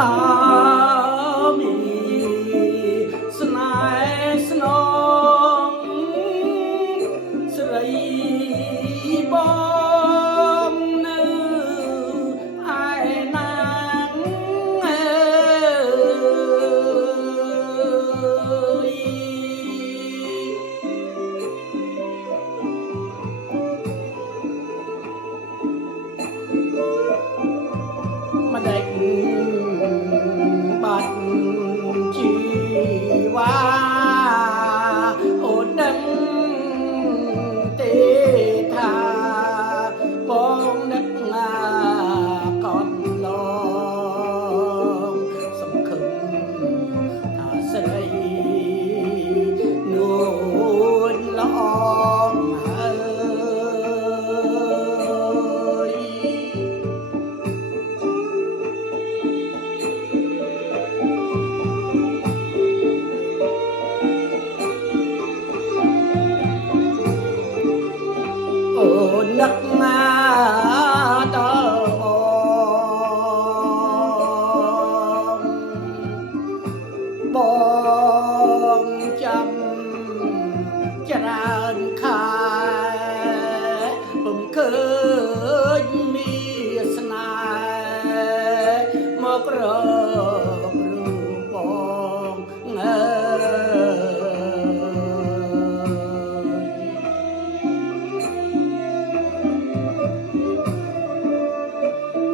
អាមីស្នេហ៍ស្នងស្រីបងនៅឯណាងអើយម្ដេចបាត់ជីវ៉ាអូនដឹងទេថាបងនឹកណាកត់ឡងសង្ឃឹមថាស្រីនួនល្អអូននឹកណាដល់បងចាំច្រើនខែពុំឃើញមានស្នេហ៍មករករូបបងអើ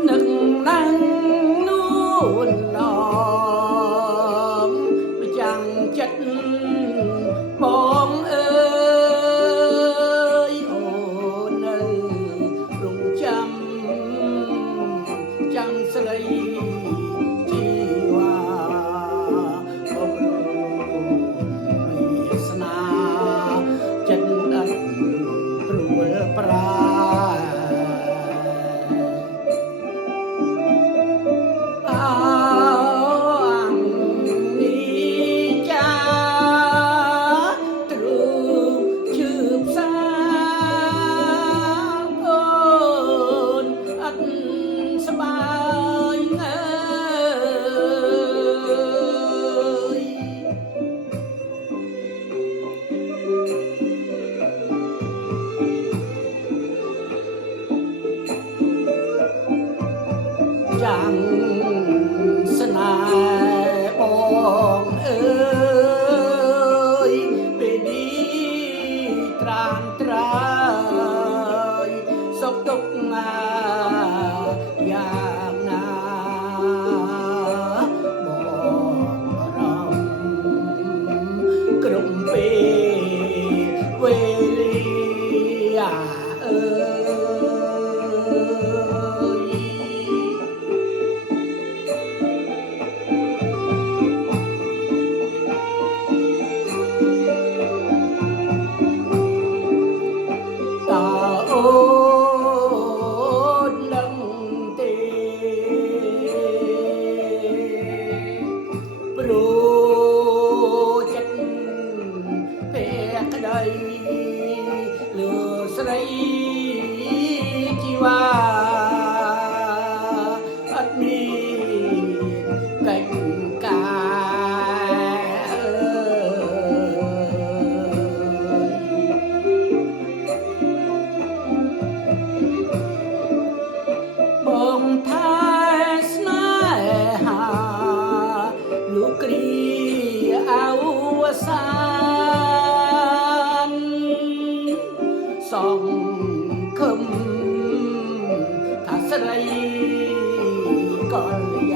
នឹកណាំងនួនឡងចាំចិត្តបងអើយអូននៅរងចាំស្រីជីវ៉ាអរវាសនាចិត្តអត់ព្រួលប្រាចាំស្នេហ៍បងអើយពេលនេះត្រានត្រើយសុខទុក្ខណាយ៉ាងណាបងអារម្មណ៍គ្រប់ពេលវេលាអើអូនដឹងទេព្រោះចិត្តពេលក្ដីលើស្រីជីវ៉ាអត់មានកិច្ចការបងថាស្នេហាលោកគ្រាអវសានសង្ឃឹមថាស្រីកល្